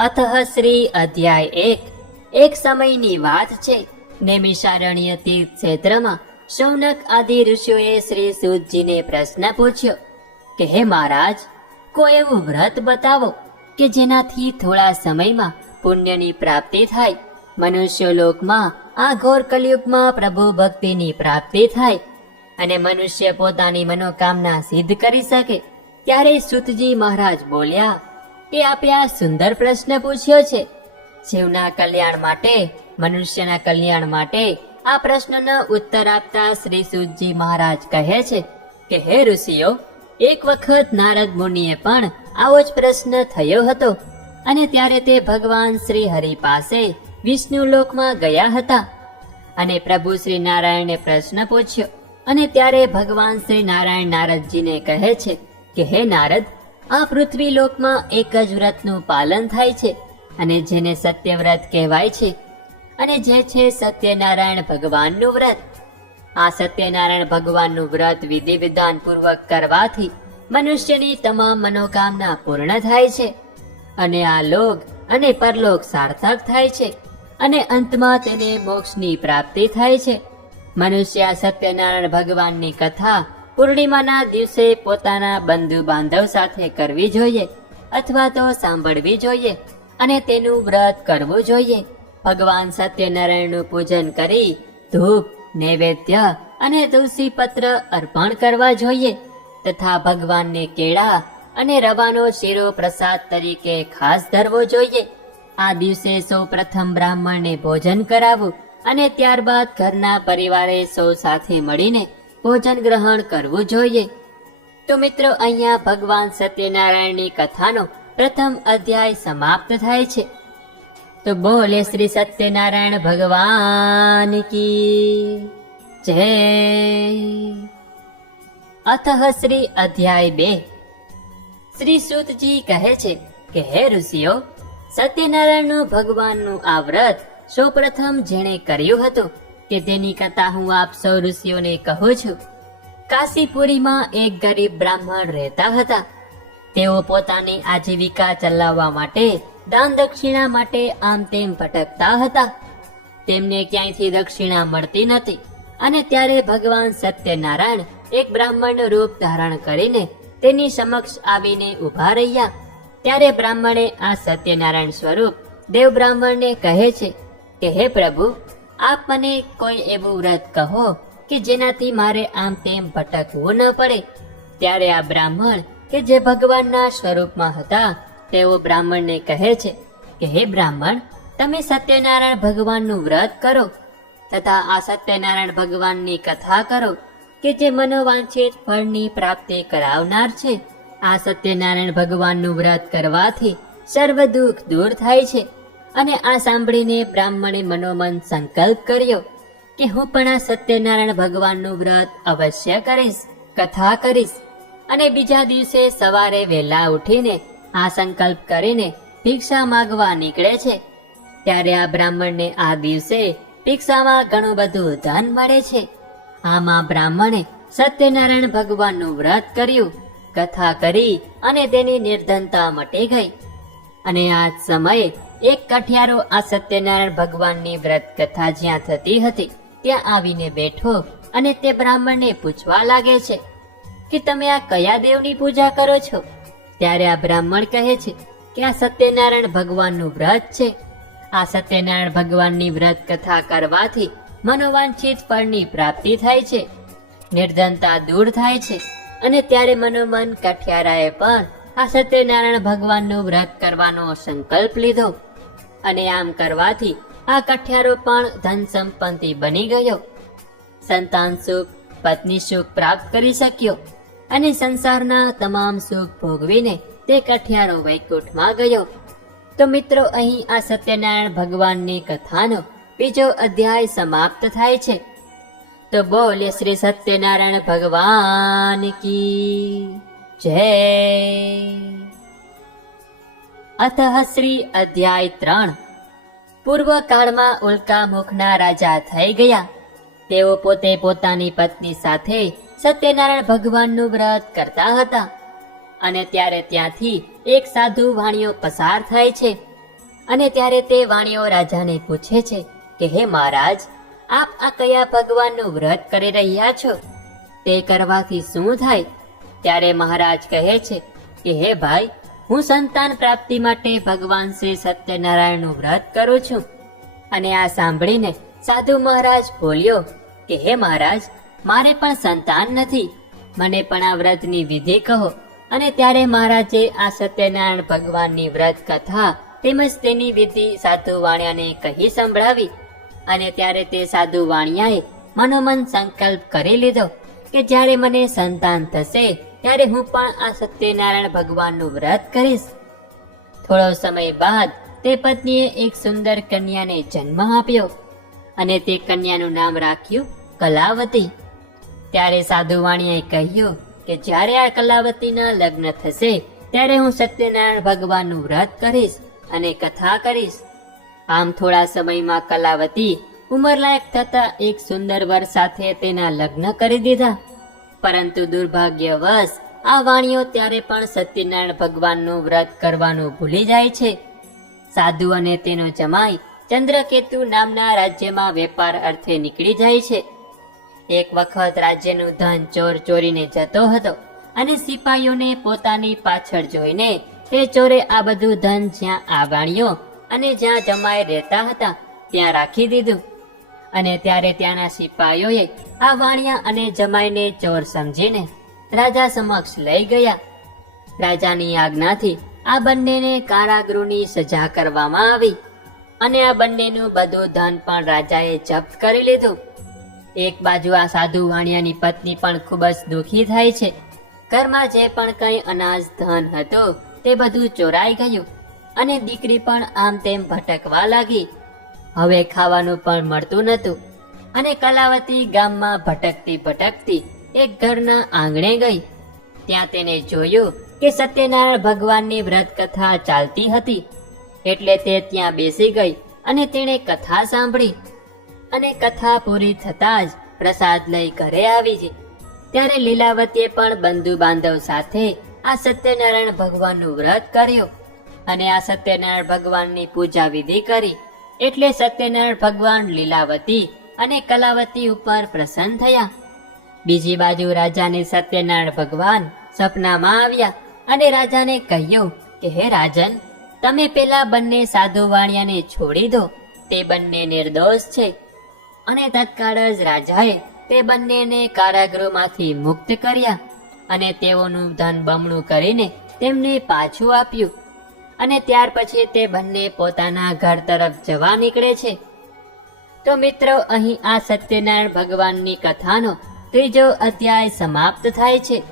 અથઃ શ્રી અધ્યાય 1। એક સમયની વાત છે, નૈમિષારણ્ય તીર્થ ક્ષેત્રમાં શૌનક આદિ ઋષિઓએ શ્રી સૂતજીને પ્રશ્ન પૂછ્યો કે હે મહારાજ, કોઈ એવું વ્રત બતાવો કે જેનાથી થોડા સમયમાં પુણ્યની પ્રાપ્તિ થાય, મનુષ્ય લોકમાં આ ઘોર કલયુગમાં પ્રભુ ભક્તિની પ્રાપ્તિ થાય અને મનુષ્ય પોતાની મનોકામના સિદ્ધ કરી શકે। ત્યારે સૂતજી મહારાજ બોલ્યા કે આપે આ સુંદર પ્રશ્ન પૂછ્યો છે। જીવના કલ્યાણ માટે, મનુષ્યના કલ્યાણ માટે આ પ્રશ્નનો ઉત્તર આપતા શ્રી સૂતજી મહારાજ કહે છે કે હે ઋષિઓ, એક વખત નારદ મુનિએ પણ આવો જ પ્રશ્ન થયો હતો અને ત્યારે તે ભગવાન શ્રી હરિ પાસે વિષ્ણુ લોકમાં ગયા હતા અને પ્રભુ શ્રી નારાયણે પ્રશ્ન પૂછ્યો અને ત્યારે ભગવાન શ્રી નારાયણ નારદજીને કહે છે કે હે નારદ, આ પૃથ્વી લોકમાં એક જ વ્રતનું પાલન થાય છે અને જેને સત્યવ્રત કહેવાય છે અને જે છે સત્યનારાયણ ભગવાનનું વ્રત। આ સત્યનારાયણ ભગવાનનું વ્રત વિધિ વિધાન પૂર્વક કરવાથી મનુષ્યની તમામ મનોકામના પૂર્ણ થાય છે અને આ લોક અને પરલોક સાર્થક થાય છે અને અંતમાં તેને મોક્ષની પ્રાપ્તિ થાય છે। મનુષ્ય સત્યનારાયણ ભગવાનની કથા પૂર્ણિમાના દિવસે પોતાના બંધુ બાંધવ સાથે કરવી જોઈએ અથવા તો સાંભળવી જોઈએ અને તેનું વ્રત કરવું જોઈએ। ભગવાન સત્યનારાયણનું પૂજન કરી ધૂપ, નૈવેદ્ય અને તુલસી પત્ર અર્પણ કરવા જોઈએ તથા ભગવાનને કેળા અને રવાનો શીરો પ્રસાદ તરીકે ખાસ ધરવો જોઈએ। આ દિવસે સૌ પ્રથમ બ્રાહ્મણને ભોજન કરાવવું અને ત્યારબાદ ઘરના પરિવારે સૌ સાથે મળીને ભોજન ગ્રહણ કરવું જોઈએ। તો મિત્રો, અહીંયા ભગવાન સત્યનારાયણની કથાનો પ્રથમ અધ્યાય સમાપ્ત થાય છે। તો બોલે શ્રી સત્યનારાયણ ભગવાન કી જય। અથઃ શ્રી અધ્યાય 2। શ્રી સૂતજી કહે છે કે હે ઋષિઓ, સત્યનારાયણનું ભગવાનનું આ વ્રત સૌપ્રથમ જેણે કર્યું હતું કે તેની કથા હું આપ સૌ ઋષિઓને કહું છું। કાશીપુરીમાં એક ગરીબ બ્રાહ્મણ રહેતા હતા। તેઓ પોતાની આજીવિકા ચલાવવા માટે દાન દક્ષિણા માટે આમ તેમ ભટકતા હતા। તેમને ક્યાંયથી દક્ષિણા મળતી નથી અને ત્યારે ભગવાન સત્યનારાયણ એક બ્રાહ્મણનું રૂપ ધારણ કરીને તેની સમક્ષ આવીને ઊભા રહ્યા। ત્યારે બ્રાહ્મણે આ સત્યનારાયણ સ્વરૂપ દેવ બ્રાહ્મણને કહે છે કે હે પ્રભુ, આપ મને કોઈ એવું વ્રત કહો કે જેનાથી મારે આમ તેમ ભટકવું ન પડે। ત્યારે આ બ્રાહ્મણ કે જે ભગવાનના સ્વરૂપમાં હતા તેઓ બ્રાહ્મણને કહે છે કે હે બ્રાહ્મણ, તમે સત્યનારાયણ ભગવાનનું વ્રત કરો તથા આ સત્યનારાયણ ભગવાનની કથા કરો કે જે મનોવાંછિત ફળની પ્રાપ્તિ કરાવનાર છે। આ સત્યનારાયણ ભગવાનનું વ્રત કરવાથી સર્વ દુઃખ દૂર થાય છે। અને આ સાંભળીને બ્રાહ્મણે મનોમન સંકલ્પ કર્યો કે હું પણ આ સત્યનારાયણ ભગવાનનું વ્રત અવશ્ય કરીશ, કથા કરીશ। અને બીજા દિવસે સવારે વહેલા ઉઠીને આ સંકલ્પ કરીને ભિક્ષા માંગવા નીકળે છે। ત્યારે આ બ્રાહ્મણને આ દિવસે ભિક્ષામાં ઘણું બધું ધન મળે છે। આમાં બ્રાહ્મણે સત્યનારાયણ ભગવાનનું વ્રત કર્યું, કથા કરી અને તેની નિર્ધનતા મટી ગઈ। અને આ સમયે એક કઠિયારો આ સત્યનારાયણ ભગવાનની વ્રત કથા જ્યાં થતી હતી ત્યાં આવીને બેઠો અને તે બ્રાહ્મણને પૂછવા લાગે છે કે તમે આ કયા દેવની પૂજા કરો છો? ત્યારે આ બ્રાહ્મણ કહે છે કે આ સત્યનારાયણ ભગવાનનું વ્રત છે। આ સત્યનારાયણ ભગવાનની વ્રત કથા કરવાથી મનોવાંછિત ફળની પ્રાપ્તિ થાય છે, નિર્ધનતા દૂર થાય છે। અને ત્યારે મનોમન કઠિયારાએ પણ આ સત્યનારાયણ ભગવાનનું વ્રત કરવાનો સંકલ્પ લીધો અને આમ કરવાથી આ કઠિયારો પણ ધન સંપત્તિ બની ગયો, સંતાન સુખ, પત્ની સુખ પ્રાપ્ત કરી શક્યો અને સંસારના તમામ સુખ ભોગવીને તે કઠિયારો વૈકુંઠમાં ગયો। તો મિત્રો, અહીં આ સત્યનારાયણ ભગવાનની કથાનો બીજો અધ્યાય સમાપ્ત થાય છે। તો બોલે શ્રી સત્યનારાયણ ભગવાન કી જય। અથઃ શ્રી અધ્યાય 3। પૂર્વ કાળમાં ઉલ્કા મુખના રાજા થઈ ગયા। તેઓ પોતે પોતાની પત્ની સાથે સત્યનારાયણ ભગવાનનું વ્રત કરતા હતા અને ત્યારે ત્યાંથી એક સાધુ વાણિયો પસાર થાય છે। અને ત્યારે તે વાણિયો રાજાને પૂછે છે કે હે મહારાજ, આપ આ કયા ભગવાનનું વ્રત કરી રહ્યા છો? તે કરવાથી શું થાય? ત્યારે મહારાજ કહે છે કે હે ભાઈ, હું સંતાન પ્રાપ્તિ માટે ભગવાન શ્રી સત્યનારાયણનું વ્રત કરું છું. અને આ સાંભળીને સાધુ મહારાજ બોલ્યો કે હે મહારાજ, મારે પણ સંતાન નથી, મને પણ આ વ્રતની વિધિ કહો. અને ત્યારે મહારાજે આ સત્યનારાયણ ભગવાનની વ્રત કથા તેમજ તેની વિધિ સાધુ વાણિયાને કહી સંભળાવી. અને ત્યારે તે સાધુ વાણિયાએ મનોમન સંકલ્પ કરી લીધો કે જ્યારે મને સંતાન થશે ત્યારે હું પણ આ સત્યનારાયણ ભગવાનનું વ્રત કરીશ. થોડો સમય બાદ તે પત્નીએ એક સુંદર કન્યાને જન્મ આપ્યો અને તે કન્યાનું નામ રાખ્યું કલાવતી. ત્યારે સાધુ વાણિયાએ કહ્યું કે જ્યારે આ કલાવતીના લગ્ન થશે ત્યારે હું સત્યનારાયણ ભગવાનનું વ્રત કરીશ અને કથા કરીશ. આમ થોડા સમયમાં કલાવતી ઉંમરલાયક થતા એક સુંદર વર સાથે તેના લગ્ન કરી દીધા. પરંતુ દુર્ભાગ્યવશ આ વાણિયો ત્યારે પણ સત્યનારાયણ ભગવાનનું વ્રત કરવાનું ભૂલી જાય છે. સાધુ અને તેનો જમાઈ ચંદ્રકેતુ નામના રાજ્યમાં વેપાર અર્થે નીકળી જાય છે. એક વખત રાજ્યનું ધન ચોર ચોરીને જતો હતો અને સિપાહીઓને પોતાની પાછળ જોઈને તે ચોરે આ બધું ધન જ્યાં આ વાણિયો અને જ્યાં જમાઈ રહેતા હતા ત્યાં રાખી દીધું. અને ત્યારે ત્યાંના સિપાહીઓએ આ વાણિયા અને જમાઈને ચોર સમજીને રાજા સમક્ષ લઈ ગયા. રાજાની આજ્ઞાથી આ બંનેને કારાગૃહની સજા કરવામાં આવી અને આ બંનેનું બધું ધન પણ રાજાએ જપ્ત કરી લીધું. એક બાજુ આ સાધુ વાણિયાની પત્ની પણ ખૂબ જ દુઃખી થાય છે. ઘરમાં જે પણ કંઈ અનાજ ધન હતું તે બધું ચોરાઈ ગયું અને દીકરી પણ આમ તેમ ભટકવા લાગી. હવે ખાવાનું પણ મળતું નહોતું અને કલાવતી ગામમાં ભટકતી ભટકતી એક ઘરના આંગણે ગઈ. ત્યાં તેને જોયું કે સત્યનારાયણ ભગવાનની વ્રત કથા ચાલતી હતી એટલે તે ત્યાં બેસી ગઈ અને તેણે કથા સાંભળી. અને કથા પૂરી થતાં જ પ્રસાદ લઈ ઘરે આવી ગઈ. ત્યારે લીલાવતીએ પણ બંધુ બાંધવ સાથે આ સત્યનારાયણ ભગવાનનું વ્રત કર્યું અને આ સત્યનારાયણ ભગવાનની પૂજા વિધિ કરી. એટલે સત્યનારાયણ ભગવાન લીલાવતી અને કલાવતી ઉપર પ્રસન્ન થયા. બીજી બાજુ રાજાને સત્યનારાયણ ભગવાન સપનામાં આવ્યા અને રાજાને કહ્યું કે હે રાજન, તમે પેલા બંને સાધુ વાણિયાને છોડી દો, તે બંને નિર્દોષ છે. અને તત્કાળ જ રાજાએ તે બંનેને કારાગૃહમાંથી મુક્ત કર્યા અને તેઓનું ધન બમણું કરીને તેમને પાછું આપ્યું. અને ત્યાર પછી તે બંને પોતાના ઘર તરફ જવા નીકળે છે. તો મિત્રો, અહીં આ સત્યનારાયણ ભગવાનની કથાનો ત્રીજો અધ્યાય સમાપ્ત થાય છે.